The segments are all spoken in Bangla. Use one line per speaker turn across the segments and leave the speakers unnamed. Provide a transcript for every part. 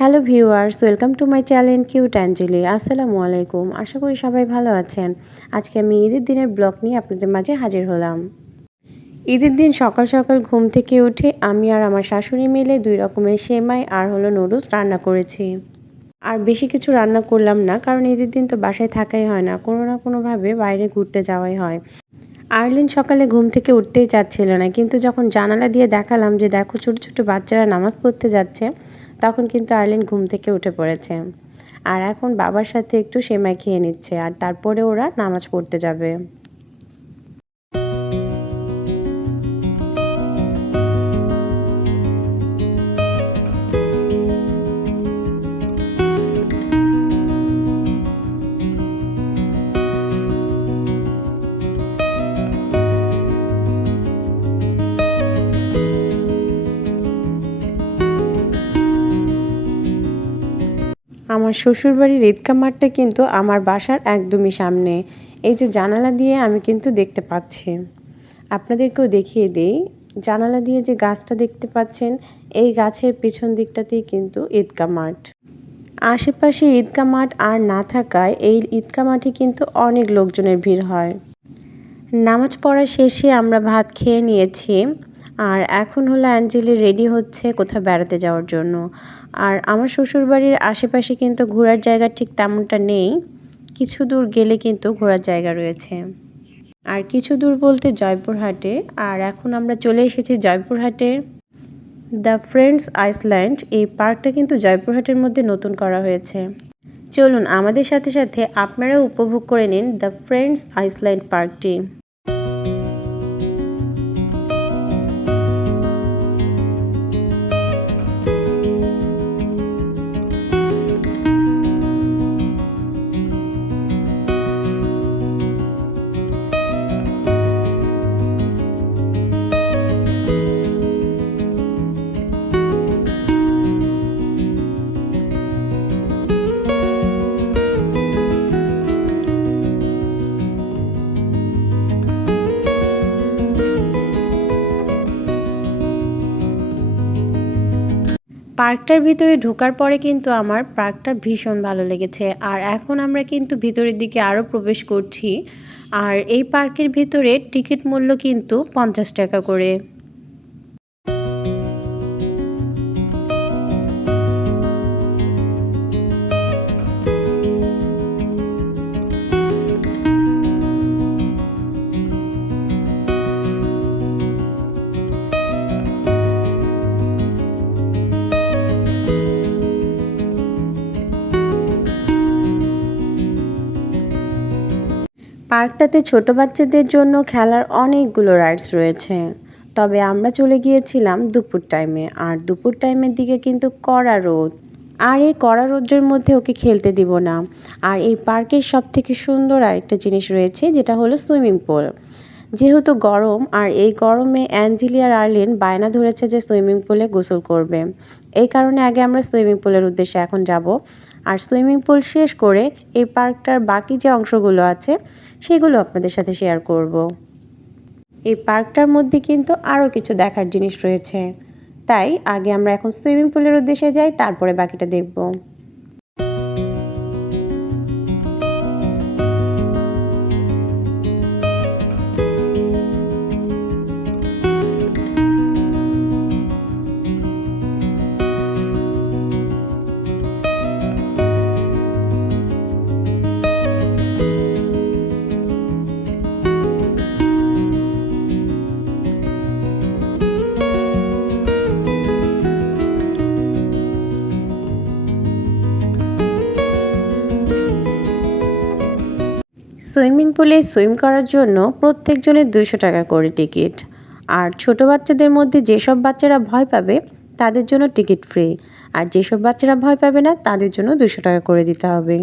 Hello viewers, welcome to my channel cute Angeli. আসসালামু আলাইকুম, আশা করি সবাই ভালো আছেন। আজকে আমি ঈদের দিনের ব্লগ নিয়ে আপনাদের মাঝে হাজির হলাম। ঈদের দিন সকাল সকাল ঘুম থেকে উঠে আমি আর আমার শাশুড়ি মিলে দুই রকমের সেমাই আর হলো নুডলস রান্না করেছি। আর বেশি কিছু রান্না করলাম না, কারণ ঈদের দিন তো বাসায় থাকাই হয় না, কোনো না কোনোভাবে বাইরে ঘুরতে যাওয়াই হয়। আর্লিন সকালে ঘুম থেকে উঠতেই চাচ্ছিল না, কিন্তু যখন জানালা দিয়ে দেখালাম যে দেখো ছোটো ছোটো বাচ্চারা নামাজ পড়তে যাচ্ছে তখন কিন্তু আর্লিন ঘুম থেকে উঠে পড়েছে। আর এখন বাবার সাথে একটু সেমাই খেয়ে নিচ্ছে আর তারপরে ওরা নামাজ পড়তে যাবে। শ্বশুরবাড়ির ঈদগা মাঠটা কিন্তু আমার বাসার একদমই সামনে। এই যে জানালা দিয়ে আমি কিন্তু দেখতে পাচ্ছি। আপনাদেরকেও দেখিয়ে দিই, জানালা দিয়ে যে গাছটা দেখতে পাচ্ছেন, এই গাছের পিছন দিকটাতেই কিন্তু ঈদগা মাঠ। আশেপাশে ঈদগা মাঠ আর না থাকায় এই ঈদগা মাঠে কিন্তু অনেক লোকজনের ভিড় হয়। নামাজ পড়া শেষে আমরা ভাত খেয়ে নিয়েছি, আর এখন হলো অ্যাঞ্জেলি রেডি হচ্ছে কোথাও বেড়াতে যাওয়ার জন্য। আর আমার শ্বশুরবাড়ির আশেপাশে কিন্তু ঘোরার জায়গা ঠিক তেমনটা নেই। কিছু দূর গেলে কিন্তু ঘোরার জায়গা রয়েছে। আর কিছু দূর বলতে জয়পুরহাটে। আর এখন আমরা চলে এসেছি জয়পুরহাটে। দ্য ফ্রেন্ডস আইসল্যান্ড, এই পার্কটা কিন্তু জয়পুরহাটের মধ্যে নতুন করা হয়েছে। চলুন, আমাদের সাথে সাথে আপনারা উপভোগ করে নিন দ্য ফ্রেন্ডস আইসল্যান্ড পার্কটি। পার্কটার ভিতরে ঢোকার পরে কিন্তু আমার পার্কটা ভীষণ ভালো লেগেছে। আর এখন আমরা কিন্তু ভিতরের দিকে আরও প্রবেশ করছি। আর এই পার্কের ভিতরে টিকিট মূল্য কিন্তু পঞ্চাশ টাকা করে। পার্কটাতে ছোট বাচ্চাদের জন্য খেলার অনেকগুলো রাইডস রয়েছে। তবে আমরা চলে গিয়েছিলাম দুপুর টাইমে আর দুপুর টাইমের দিকে কিন্তু কড়া রোদ। আর এই কড়া রোদ্রের মধ্যে ওকে খেলতে দিব না। আর এই পার্কের সব থেকে সুন্দর আরেকটা জিনিস রয়েছে, যেটা হলো সুইমিং পুল। যেহেতু গরম, আর এই গরমে অ্যাঞ্জেলিয়ার আর্লিন বায়না ধরেছে যে সুইমিং পুলে গোসল করবে। এই কারণে আগে আমরা সুইমিং পুলের উদ্দেশ্যে এখন যাব। আর সুইমিং পুল শেষ করে এই পার্কটার বাকি যে অংশগুলো আছে সেগুলো আপনাদের সাথে শেয়ার করব। এই পার্কটার মধ্যে কিন্তু আরও কিছু দেখার জিনিস রয়েছে তাই আগে আমরা এখন সুইমিং পুলের উদ্দেশ্যে যাই, তারপরে বাকিটা দেখব সুইমিং পুলে সুইম করার জন্য প্রত্যেকজনের দুইশো টাকা করে টিকিট। আর ছোট বাচ্চাদের মধ্যে যেসব বাচ্চারা ভয় পাবে, তাদের জন্য টিকিট ফ্রি। আর যেসব বাচ্চারা ভয় পাবে না, তাদের জন্য দুশো টাকা করে দিতে হবে।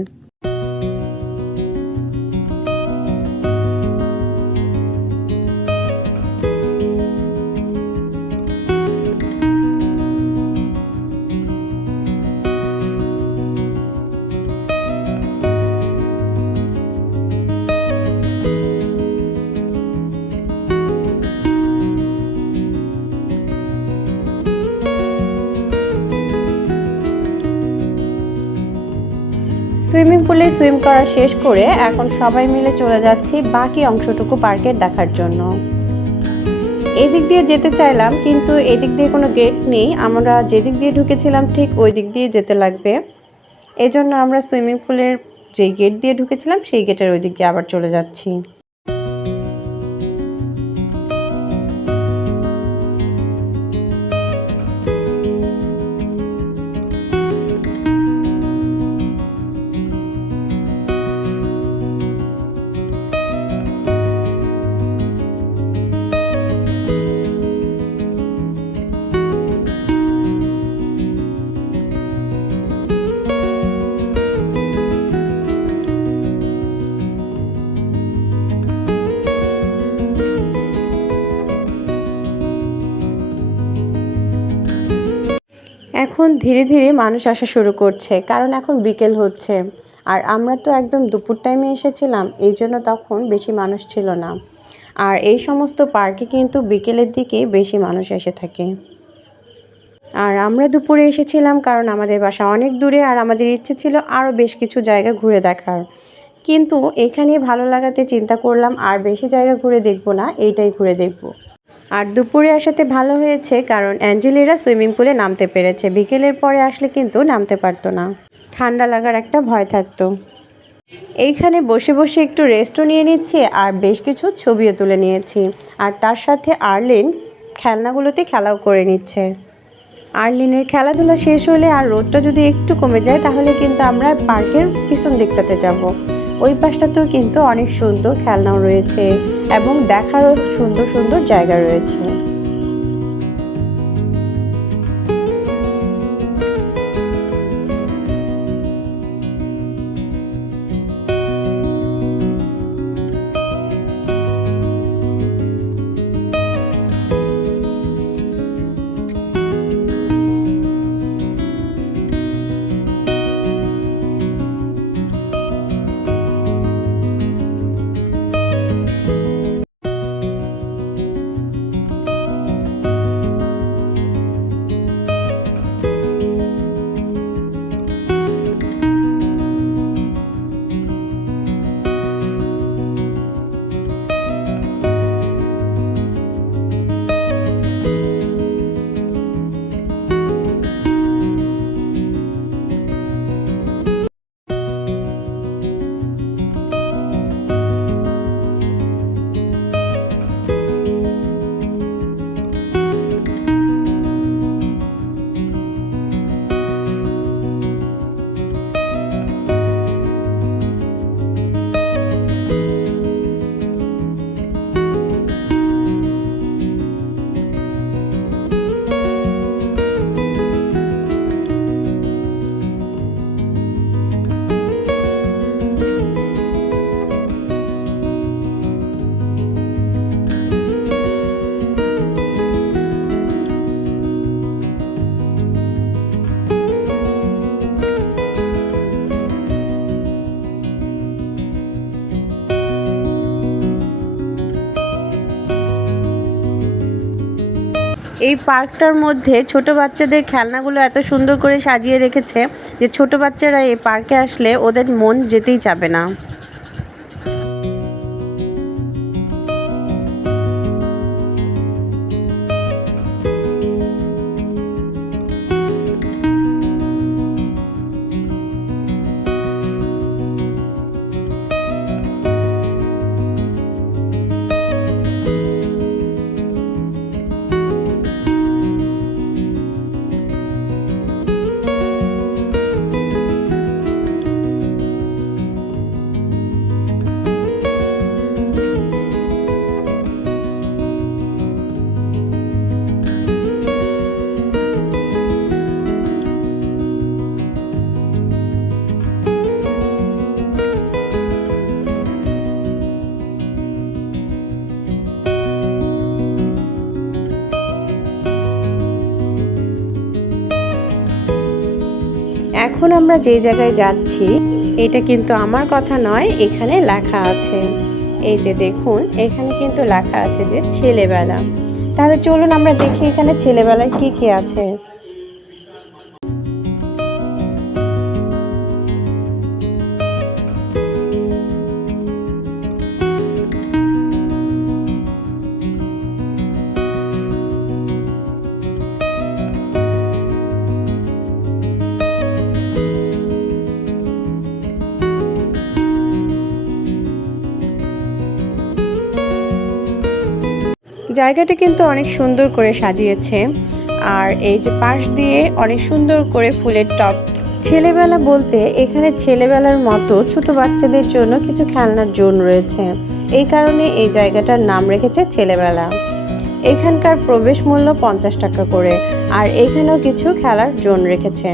সুইমিং পুলে সুইম করা শেষ করে এখন সবাই মিলে চলে যাচ্ছি বাকি অংশটুকু পার্কের দেখার জন্য। এদিক দিয়ে যেতে চাইলাম, কিন্তু এদিক দিয়ে কোনো গেট নেই। আমরা যেদিক দিয়ে ঢুকেছিলাম ঠিক ওই দিক দিয়ে যেতে লাগবে। এজন্য আমরা সুইমিং পুলের যে গেট দিয়ে ঢুকেছিলাম, সেই গেটের ওই দিক দিয়ে আবার চলে যাচ্ছি। ধীরে ধীরে মানুষ আসা শুরু করছে, কারণ এখন বিকেল হচ্ছে। আর আমরা তো একদম দুপুর টাইমে এসেছিলাম, এই জন্য তখন বেশি মানুষ ছিল না। আর এই সমস্ত পার্কে কিন্তু বিকেলের দিকে বেশি মানুষ এসে থাকে। আর আমরা দুপুরে এসেছিলাম কারণ আমাদের বাসা অনেক দূরে আর আমাদের ইচ্ছে ছিল আরও বেশ কিছু জায়গা ঘুরে দেখার। কিন্তু এখানে ভালো লাগাতে চিন্তা করলাম, আর বেশি জায়গা ঘুরে দেখব না, এইটাই ঘুরে দেখব। আর দুপুরে আসাতে ভালো হয়েছে কারণ অ্যাঞ্জেলিরা সুইমিং পুলে নামতে পেরেছে। বিকেলের পরে আসলে কিন্তু নামতে পারতো না। ঠান্ডা লাগার একটা ভয় থাকতো। এইখানে বসে বসে একটু রেস্টও নিয়ে নিচ্ছি আর বেশ কিছু ছবিও তুলে নিয়েছি। আর তার সাথে আর্লিন খেলনাগুলোতে খেলাও করে নিচ্ছে। আর্লিনের খেলাধুলা শেষ হলে আর রোদটা যদি একটু কমে যায় তাহলে কিন্তু আমরা পার্কের পিছন দিকটাতে যাব। ওই পাশটাতেও কিন্তু অনেক সুন্দর খেলনাও রয়েছে এবং দেখারও সুন্দর সুন্দর জায়গা রয়েছে। এই পার্কটার মধ্যে ছোট বাচ্চাদের খেলনাগুলো এত সুন্দর করে সাজিয়ে রেখেছে যে ছোট বাচ্চারা এই পার্কে আসলে ওদের মন যেতেই চাবে না। আমরা যে জায়গায় যাচ্ছি, এটা কিন্তু আমার কথা নয়, এখানে লেখা আছে। এই যে দেখুন, এখানে কিন্তু লেখা আছে যে ছেলেবেলা। তাহলে চলুন আমরা দেখি এখানে ছেলেবেলায় কি কি আছে। জায়গাটা কিন্তু অনেক সুন্দর করে সাজিয়েছে। আর এই যে পাশ দিয়ে অনেক সুন্দর করে ফুলের টব। ছেলেবেলা বলতে এখানে ছেলেবেলার মতো ছোট বাচ্চাদের জন্য কিছু খেলনার জোন রয়েছে। এই কারণে এই জায়গাটার নাম রেখেছে ছেলেবেলা। এখানকার প্রবেশ মূল্য পঞ্চাশ টাকা করে। আর এখানেও কিছু খেলার জোন রেখেছে।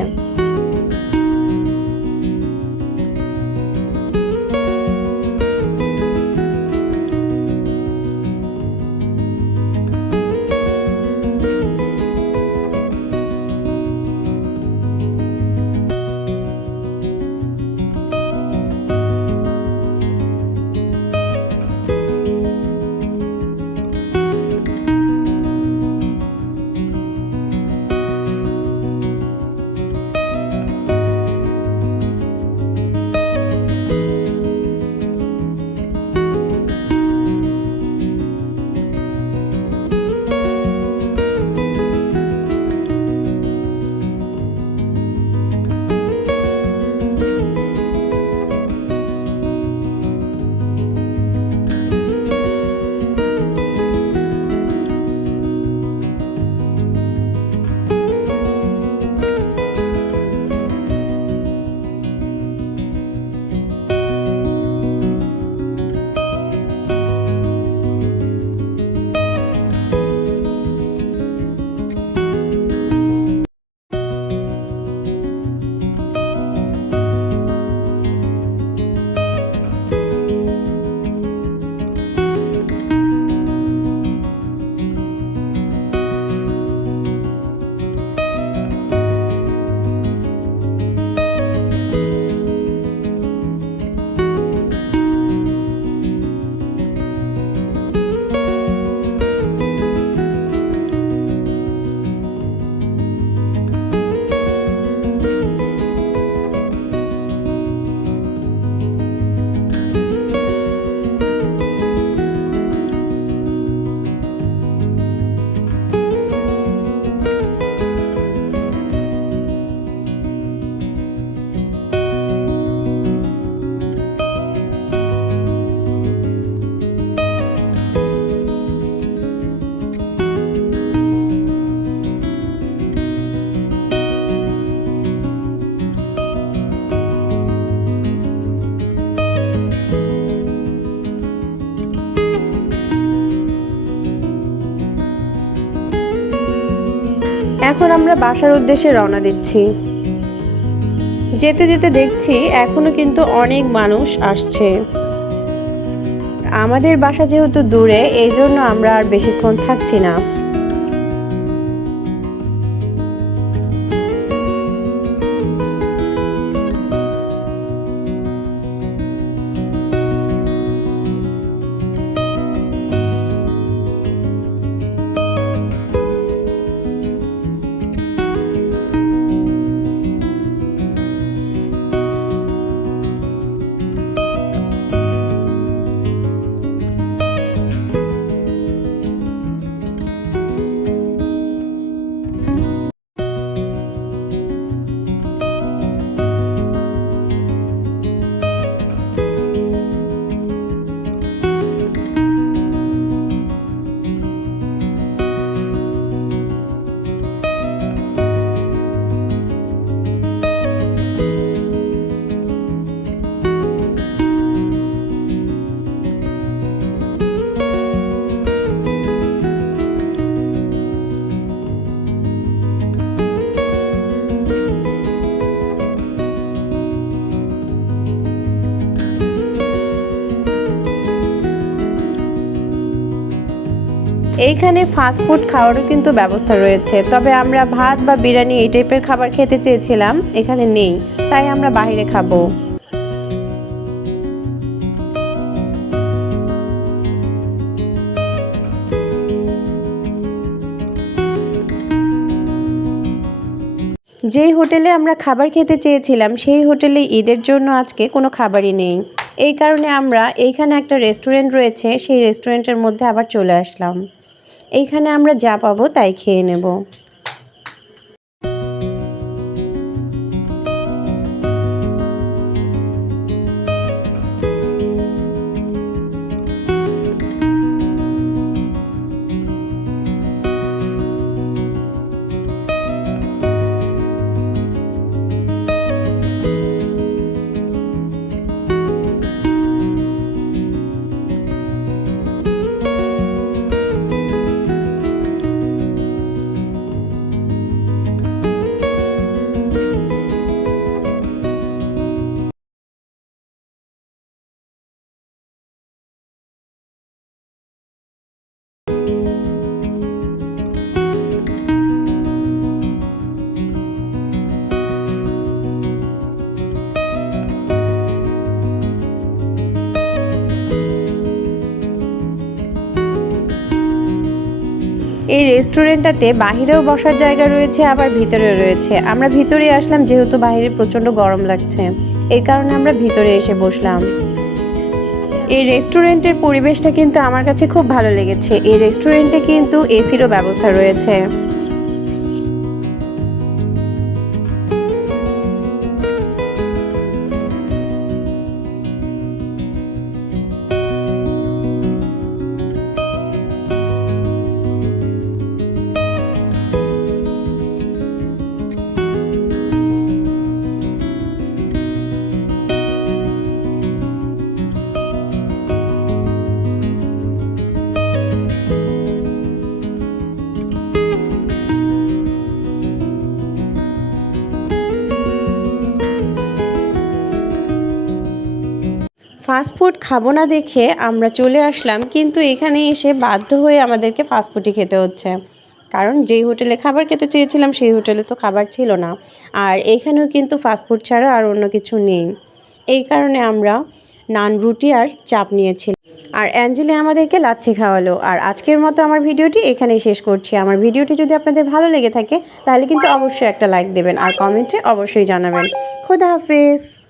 এখন আমরা বাসার উদ্দেশ্যে রওনা দিচ্ছি। যেতে যেতে দেখছি এখনও কিন্তু অনেক মানুষ আসছে। আমাদের বাসা যেহেতু দূরে এই জন্য আমরা আর বেশিক্ষণ থাকছি না। এইখানে ফাস্টফুড খাওয়ারও কিন্তু ব্যবস্থা রয়েছে। তবে আমরা ভাত বা বিরিয়ানি এই টাইপের খাবার খেতে চেয়েছিলাম, এখানে নেই। তাই আমরা বাইরে খাব। যে হোটেলে আমরা খাবার খেতে চেয়েছিলাম, সেই হোটেলে ঈদের জন্য আজকে কোনো খাবারই নেই। এই কারণে আমরা এইখানে একটা রেস্টুরেন্ট রয়েছে, সেই রেস্টুরেন্টের মধ্যে আবার চলে আসলাম। এইখানে আমরা যা পাবো তাই খেয়ে নেব। রেস্টুরেন্টটাতে বাহিরেও বসার জায়গা রয়েছে, আবার ভিতরে রয়েছে। আমরা ভিতরে আসলাম যেহেতু বাইরে প্রচণ্ড গরম লাগছে। এই কারণে আমরা ভিতরে এসে বসলাম। এই রেস্টুরেন্টের পরিবেশটা কিন্তু আমার কাছে খুব ভালো লেগেছে। এই রেস্টুরেন্টে কিন্তু এসিরও ব্যবস্থা রয়েছে। ফাস্টফুড খাব না দেখে আমরা চলে আসলাম, কিন্তু এখানে এসে বাধ্য হয়ে আমাদেরকে ফাস্টফুডই খেতে হচ্ছে। কারণ যেই হোটেলে খাবার খেতে চেয়েছিলাম, সেই হোটেলে তো খাবার ছিল না। আর এখানেও কিন্তু ফাস্টফুড ছাড়া আর অন্য কিছু নেই। এই কারণে আমরা নান, রুটি আর চাপ নিয়েছিলাম। আর অ্যাঞ্জেলি আমাদেরকে লাচ্ছি খাওয়ালো। আর আজকের মতো আমার ভিডিওটি এখানেই শেষ করছি। আমার ভিডিওটি যদি আপনাদের ভালো লেগে থাকে, তাহলে কিন্তু অবশ্যই একটা লাইক দেবেন আর কমেন্টে অবশ্যই জানাবেন। খোদা হাফেজ।